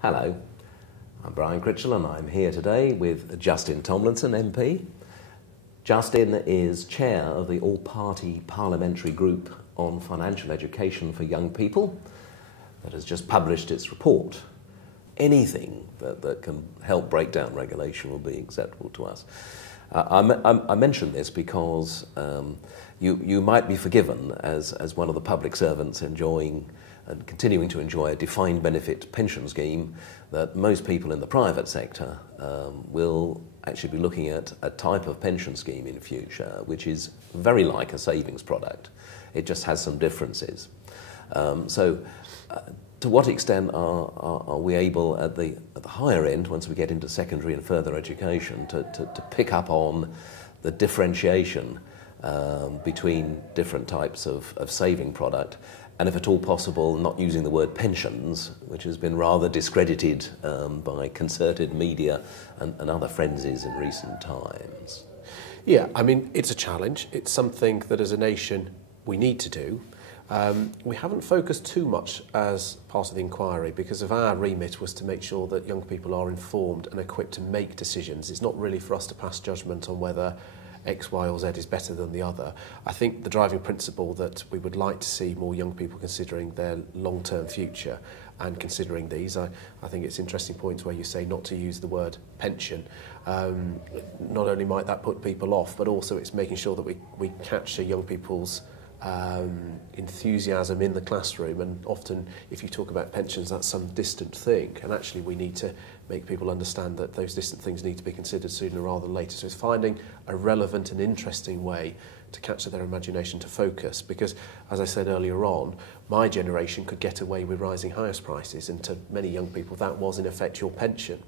Hello, I'm Brian Critchell and I'm here today with Justin Tomlinson MP. Justin is chair of the all-party parliamentary group on financial education for young people that has just published its report. Anything that can help break down regulation will be acceptable to us. I mention this because you might be forgiven as one of the public servants enjoying and continuing to enjoy a defined benefit pension scheme that most people in the private sector will actually be looking at a type of pension scheme in future which is very like a savings product. It just has some differences. To what extent are we able at the higher end, once we get into secondary and further education, to pick up on the differentiation between different types of saving product, and if at all possible not using the word pensions, which has been rather discredited by concerted media and other frenzies in recent times? Yeah, I mean, it's a challenge. It's something that as a nation we need to do. We haven't focused too much as part of the inquiry because of our remit was to make sure that young people are informed and equipped to make decisions. It's not really for us to pass judgment on whether X, Y or Z is better than the other. I think the driving principle that we would like to see more young people considering their long-term future and considering these. I think it's interesting points where you say not to use the word pension. Not only might that put people off, but also it's making sure that we capture young people's enthusiasm in the classroom, and often if you talk about pensions that's some distant thing, and actually we need to make people understand that those distant things need to be considered sooner rather than later. So it's finding a relevant and interesting way to capture their imagination, to focus, because as I said earlier on, my generation could get away with rising house prices, and to many young people that was in effect your pension.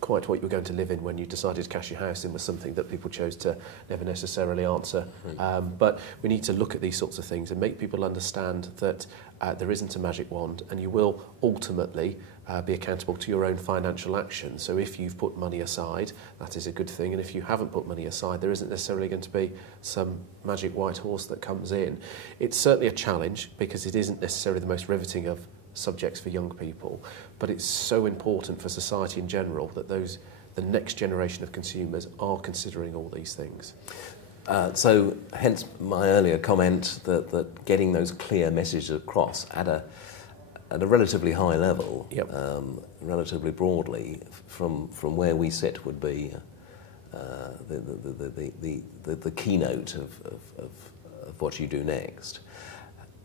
Quite what you were going to live in when you decided to cash your house in was something that people chose to never necessarily answer. But we need to look at these sorts of things and make people understand that there isn't a magic wand, and you will ultimately be accountable to your own financial action. So if you've put money aside, that is a good thing, and if you haven't put money aside, there isn't necessarily going to be some magic white horse that comes in. It's certainly a challenge because it isn't necessarily the most riveting of subjects for young people, but it's so important for society in general that the next generation of consumers are considering all these things. So hence my earlier comment that getting those clear messages across at a relatively high level, Yep. Relatively broadly, from where we sit would be the keynote of what you do next.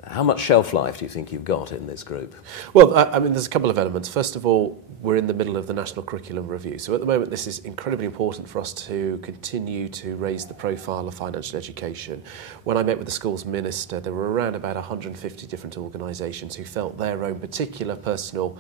How much shelf life do you think you've got in this group? Well, I mean, there's a couple of elements. First of all, we're in the middle of the National Curriculum Review. So at the moment, this is incredibly important for us to continue to raise the profile of financial education. When I met with the schools minister, there were around about 150 different organisations who felt their own particular personal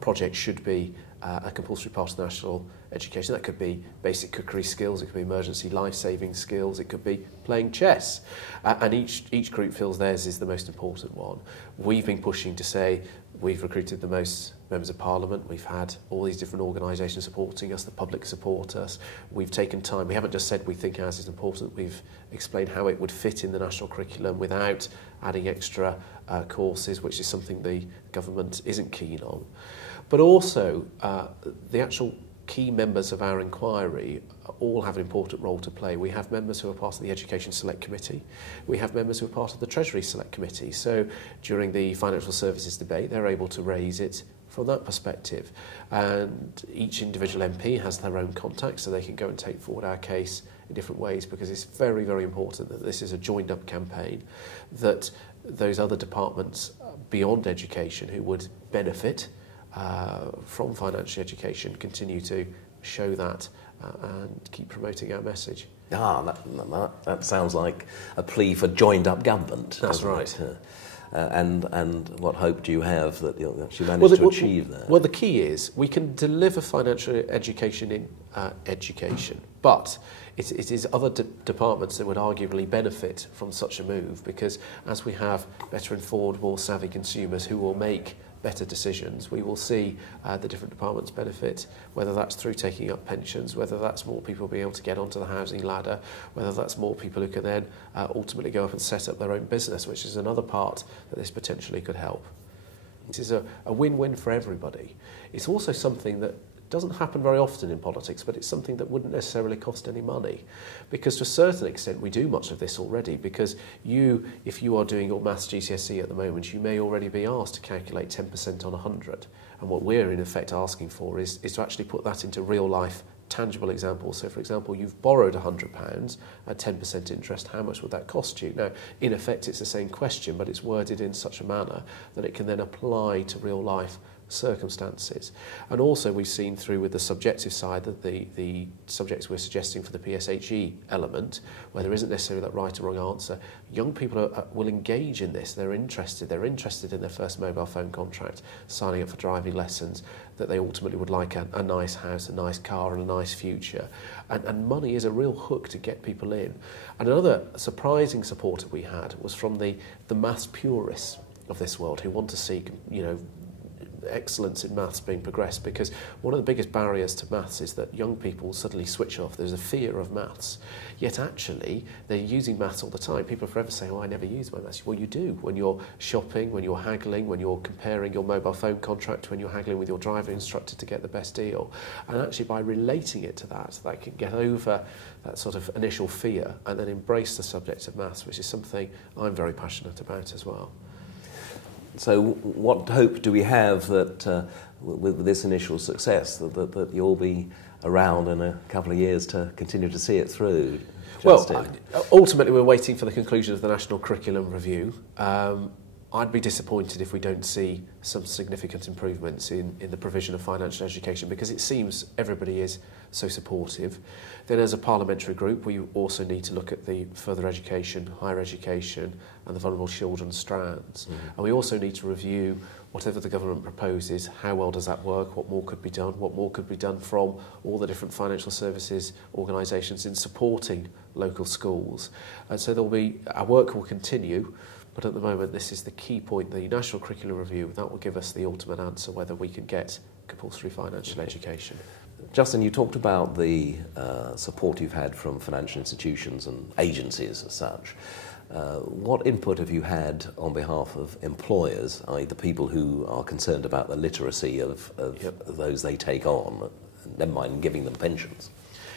project should be a compulsory part of national education. That could be basic cookery skills, it could be emergency life-saving skills, it could be playing chess. And each group feels theirs is the most important one. We've been pushing to say we've recruited the most members of Parliament, we've had all these different organisations supporting us, the public support us. We've taken time, we haven't just said we think ours is important, we've explained how it would fit in the national curriculum without adding extra courses, which is something the government isn't keen on. But also, the actual key members of our inquiry all have an important role to play. We have members who are part of the Education Select Committee. We have members who are part of the Treasury Select Committee. So during the financial services debate, they're able to raise it from that perspective. And each individual MP has their own contacts, so they can go and take forward our case in different ways, because it's very, very important that this is a joined-up campaign, that those other departments beyond education who would benefit from financial education continue to show that and keep promoting our message. That sounds like a plea for joined-up government. That's right. And what hope do you have that you'll actually manage to achieve that? Well, the key is we can deliver financial education in education, but it is other departments that would arguably benefit from such a move, because as we have better informed, more savvy consumers who will make better decisions, we will see the different departments benefit, whether that's through taking up pensions, whether that's more people being able to get onto the housing ladder, whether that's more people who can then ultimately go up and set up their own business, which is another part that this potentially could help. This is a win-win for everybody. It's also something that doesn't happen very often in politics, but it's something that wouldn't necessarily cost any money. Because to a certain extent, we do much of this already, because if you are doing your maths GCSE at the moment, you may already be asked to calculate 10% on 100. And what we're in effect asking for is to actually put that into real life tangible examples. So, for example, you've borrowed £100 at 10% interest. How much would that cost you? Now, in effect, it's the same question, but it's worded in such a manner that it can then apply to real life circumstances. And also we've seen through with the subjective side that the subjects we're suggesting for the PSHE element, where there isn't necessarily that right or wrong answer, young people will engage in this. They're interested in their first mobile phone contract, signing up for driving lessons, that they ultimately would like a nice house, a nice car and a nice future. And money is a real hook to get people in. And another surprising supporter we had was from the maths purists of this world, who want to see, excellence in maths being progressed, because one of the biggest barriers to maths is that young people suddenly switch off. There's a fear of maths, yet actually they're using maths all the time. People forever say, oh, I never use my maths. Well, you do when you're shopping, when you're haggling, when you're comparing your mobile phone contract, when you're haggling with your driving instructor to get the best deal. And actually by relating it to that, that can get over that sort of initial fear and then embrace the subject of maths, which is something I'm very passionate about as well. So what hope do we have that with this initial success, that you'll be around in a couple of years to continue to see it through, Justin? Well, ultimately we're waiting for the conclusion of the National Curriculum Review. I'd be disappointed if we don't see some significant improvements in the provision of financial education, because it seems everybody is so supportive. Then as a parliamentary group, we also need to look at the further education, higher education and the vulnerable children strands. And we also need to review whatever the government proposes, how well does that work, what more could be done, what more could be done from all the different financial services organisations in supporting local schools. And so our work will continue. But at the moment, this is the key point, the National Curriculum Review. That will give us the ultimate answer whether we can get compulsory financial education. Justin, you talked about the support you've had from financial institutions and agencies as such. What input have you had on behalf of employers, i.e. the people who are concerned about the literacy of those they take on, never mind giving them pensions?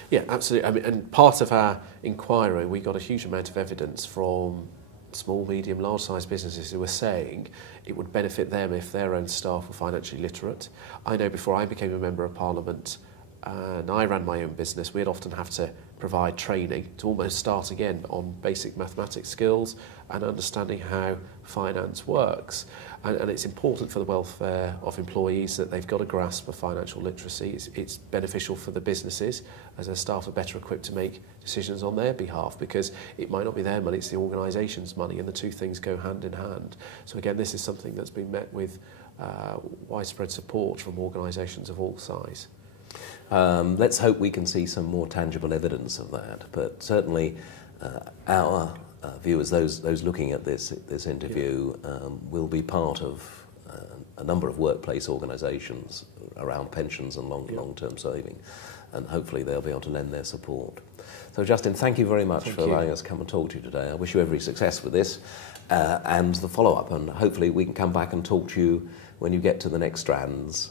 Yeah, absolutely. I mean, and part of our inquiry, we got a huge amount of evidence from small, medium, large-sized businesses who were saying it would benefit them if their own staff were financially literate. I know before I became a Member of Parliament and I ran my own business, we'd often have to provide training to almost start again on basic mathematics skills and understanding how finance works. And it's important for the welfare of employees that they've got a grasp of financial literacy. It's beneficial for the businesses as their staff are better equipped to make decisions on their behalf, because it might not be their money, it's the organisation's money, and the two things go hand in hand. So again, this is something that's been met with widespread support from organisations of all size. Let's hope we can see some more tangible evidence of that, but certainly our viewers, those looking at this interview, will be part of a number of workplace organisations around pensions and long-term saving, and hopefully they'll be able to lend their support. So Justin, thank you very much for allowing us to come and talk to you today. I wish you every success with this and the follow-up, and hopefully we can come back and talk to you when you get to the next strands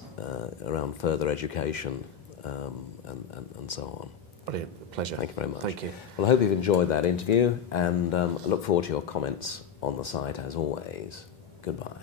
around further education and so on. Brilliant. Pleasure. Thank you very much. Thank you. Well, I hope you've enjoyed that interview, and I look forward to your comments on the site as always. Goodbye.